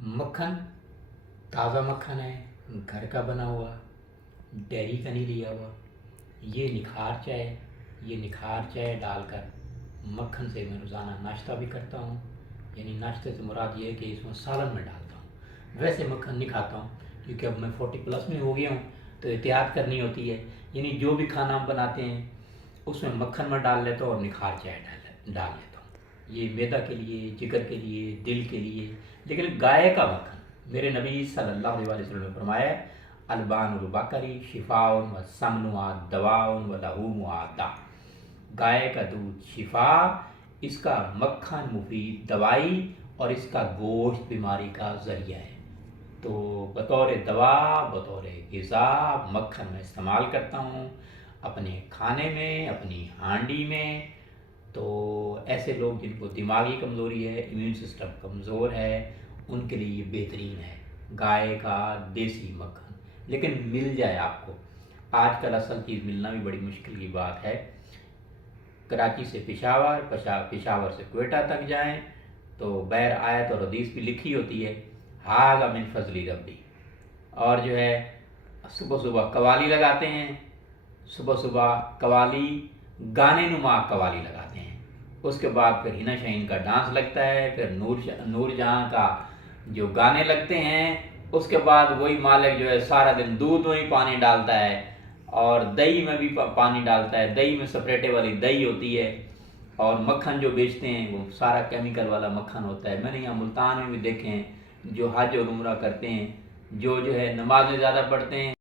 मक्खन ताज़ा मक्खन है, घर का बना हुआ, डेयरी का नहीं लिया हुआ। ये निखार चाय डालकर मक्खन से मैं रोज़ाना नाश्ता भी करता हूँ। यानी नाश्ते से मुराद ये है कि इसमें सालन में डालता हूँ। वैसे मक्खन नहीं खाता हूँ क्योंकि अब मैं 40+ में हो गया हूँ, तो एहतियात करनी होती है। यानी जो भी खाना हम बनाते हैं उसमें मक्खन में डाल लेता हूँ और निखार चाय डाल लेता हूँ। ये मैदा के लिए, जिगर के लिए, दिल के लिए। लेकिन गाय का मक्खन, मेरे नबी सल्लल्लाहु अलैहि वसल्लम ने फरमाया, अलबानुल बकरी शिफाउन व समनुआ दवाउन व लहूमुआ दा। गाय का दूध शिफा, इसका मक्खन मुफीद दवाई, और इसका गोश्त बीमारी का ज़रिया है। तो बतौर दवा, बतौर ग़िज़ा मक्खन में इस्तेमाल करता हूँ अपने खाने में, अपनी हांडी में। तो ऐसे लोग जिनको दिमागी कमज़ोरी है, इम्यून सिस्टम कमज़ोर है, उनके लिए ये बेहतरीन है गाय का देसी मक्खन। लेकिन मिल जाए आपको, आजकल असल चीज़ मिलना भी बड़ी मुश्किल की बात है। कराची से पेशावर, पेशावर से क्वेटा तक जाएं तो बैर आयत और हदीस भी लिखी होती है, हाज़ा मिन फज़ली रब्बी। और जो है सुबह सुबह कवाली लगाते हैं, सुबह सुबह कवाली, गाने नुमा कवाली लगाते हैं। उसके बाद फिर हिना शाहीन का डांस लगता है, फिर नूर जहाँ का जो गाने लगते हैं। उसके बाद वही मालिक जो है सारा दिन दूध में ही पानी डालता है और दही में भी पानी डालता है। दही में सेपरेटे वाली दही होती है, और मक्खन जो बेचते हैं वो सारा केमिकल वाला मक्खन होता है। मैंने यहाँ मुल्तान में भी देखे हैं जो हज और उम्रा करते हैं, जो है नमाज़ें ज़्यादा पढ़ते हैं।